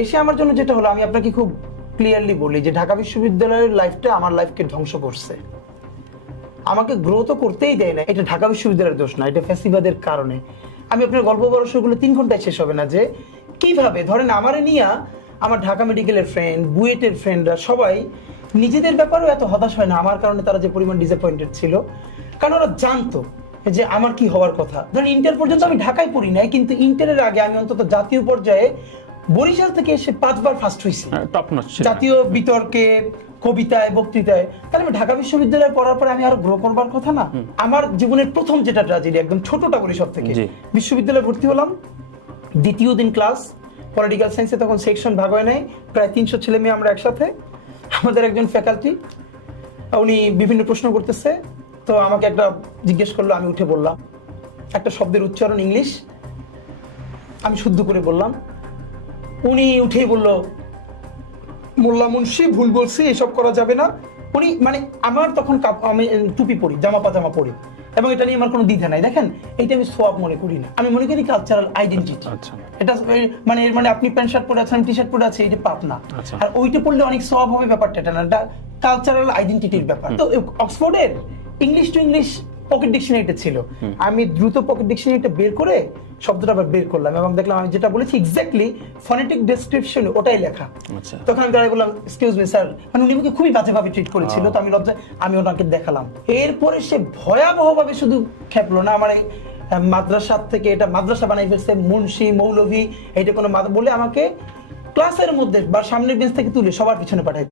এসে আমার জন্য যেটা হলো, আমি আপনাকে খুব ক্লিয়ারলি বলি যে ঢাকা বিশ্ববিদ্যালয়ের লাইফটা আমার লাইফকে ধ্বংস করছে। আমাকে গ্রো তো করতেই দেয় না। এটা ঢাকা বিশ্ববিদ্যালয়ের দোষ না, এটা ফ্যাসিবাদের কারণে। আমি আপনার গল্প বড়সড়গুলো 3 ঘন্টায় শেষ হবে না। যে কিভাবে ধরেন আমারে নিয়ে আমার ঢাকা মেডিকেলের ফ্রেন্ড, বুয়েটের ফ্রেন্ডরা সবাই নিজেদের ব্যাপারেও এত হতাশ হয় না আমার কারণে। তারা যে পরিমাণ ডিসঅ্যাপয়েন্টেড ছিল, কারণ ওরা জানতো যে আমার কি হওয়ার কথা। ধরেন ইন্টার পর্যন্ত আমি ঢাকায় পড়ি নাই, কিন্তু ইন্টারের আগে আমি অন্তত জাতীয় পর্যায়ে বরিশাল থেকে এসে 5 বার ফার্স্ট হয়েছি টপ নচ জাতীয় বিতর্কে, কবিতায়, বক্তৃতায়। তাহলে আমি ঢাকা বিশ্ববিদ্যালয়ে পড়ার পরে আমি আরো গ্রো করবার কথা না? আমার জীবনের প্রথম যেটা ট্র্যাজেডি, একদম ছোটটা বলি সব থেকে, বিশ্ববিদ্যালয়ে ভর্তি হলাম, দ্বিতীয় দিন ক্লাস, পলিটিক্যাল সায়েন্সে তখন সেকশন ভাগ হয় নাই, প্রায় 300 ছেলে মেয়ে আমরা একসাথে। আমাদের একজন ফ্যাকাল্টি, উনি বিভিন্ন প্রশ্ন করতেছে, তো আমাকে একটা জিজ্ঞেস করলো, আমি উঠে বললাম একটা শব্দের উচ্চারণ ইংলিশ, আমি শুদ্ধ করে বললাম। উনি উঠেই বলল, মোল্লা মুন্সি ভুল বলছি, এসব করা যাবে না। উনি মানে আমার তখন আমি টুপি পরি, জামা পাজামা পরি, এবং এটা নিয়ে আমার কোনো দ্বিধা নাই। দেখেন, এইটা আমি সোয়াব মনে করি না, আমি মনে করি কালচারাল আইডেন্টিটি। এটা মানে এর মানে আপনি প্যান্ট শার্ট পরে আছেন, টি শার্ট পরে আছে, এটা পাপ না। আর ওইটা পড়লে অনেক সোয়াব হবে, ব্যাপারটা এটা না, এটা কালচারাল আইডেন্টিটির ব্যাপার। তো অক্সফোর্ডের ইংলিশ টু ইংলিশ পকেট ডিকশনারিটা ছিল, আমি দ্রুত পকেট ডিকশনারিটা বের করে শব্দটা আবার বের করলাম এবং দেখলাম আমি যেটা বলেছি এক্স্যাক্টলি ফনেটিক ডেসক্রিপশন ওটাই লেখা। তখন আমি দাঁড়িয়ে বললাম, এক্সকিউজ মি স্যার, মানে উনি আমাকে খুবই বাজেভাবে ট্রিট করেছিল। তো আমি লজ্জায় আমি ওনাকে দেখালাম। এরপরে সে ভয়াবহভাবে শুধু খেপলো না, আমার এই মাদ্রাসা থেকে এটা মাদ্রাসা বানাই ফেলছে, মুন্সি মৌলভী, এইটা কোনো বলে আমাকে ক্লাসের মধ্যে বা সামনের বেঞ্চ থেকে তুলে সবার পিছনে পাঠাই।